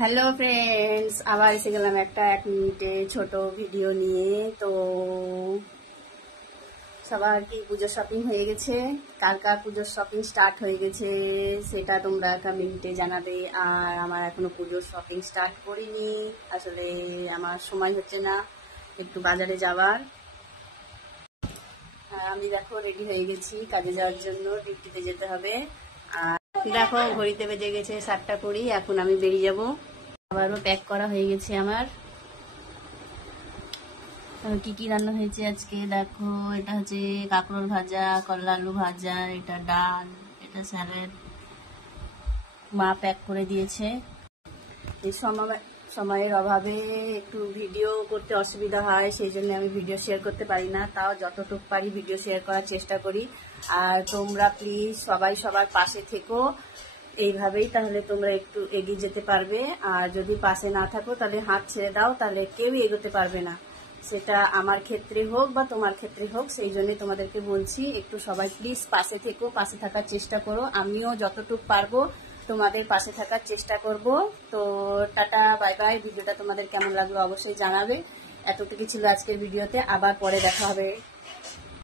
Hello friends, আবার এসে গেলাম একটা 1 মিনিটে ছোট ভিডিও নিয়ে। তো সবার কি পুজোর শপিং হয়ে গেছে? কার কার পুজোর শপিং স্টার্ট হয়ে গেছে সেটা তোমরা কমেন্টে জানাবে। আর আমার এখনো পুজোর শপিং স্টার্ট করিনি, আসলে আমার সময় হচ্ছে না একটু বাজারে যাওয়ার। আর আমি দেখো রেডি হয়ে গেছি কাজে যাওয়ার জন্য, ডিউটিতে যেতে হবে। আর দেখো ঘড়িতে বেজে গেছে 7টা 20, এখন আমি বেরিয়ে যাব। আবারও প্যাক করা হয়ে গেছে আমার। কি কি রান্না হয়েছে আজকে দেখো, এটা হচ্ছে কাঁকরোল ভাজা, করলা আলু ভাজা, এটা ডাল, এটা স্যালাড। মা প্যাক করে দিয়েছে। এই সময়ের অভাবে একটু ভিডিও করতে অসুবিধা হয়, সেই জন্য আমি ভিডিও শেয়ার করতে পারি না, তাও যতটুকু পারি ভিডিও শেয়ার করার চেষ্টা করি। আর তোমরা প্লিজ সবাই সবার পাশে থেকো, এইভাবেই তাহলে তোমরা একটু এগিয়ে যেতে পারবে। আর যদি পাশে না থাকো তাহলে হাত ছেড়ে দাও, তাহলে কেউই এগোতে পারবে না, সেটা আমার ক্ষেত্রে হোক বা তোমার ক্ষেত্রে হোক। সেই জন্য তোমাদেরকে বলছি একটু সবাই প্লিজ পাশে থেকো, পাশে থাকার চেষ্টা করো। আমিও যতটুকু পারবো তোমাদের পাশে থাকার চেষ্টা করব। তো টাটা, বাই বাই। ভিডিওটা তোমাদের কেমন লাগলো অবশ্যই জানাবে। এতটুকু ছিল আজকের ভিডিওতে, আবার পরে দেখা হবে।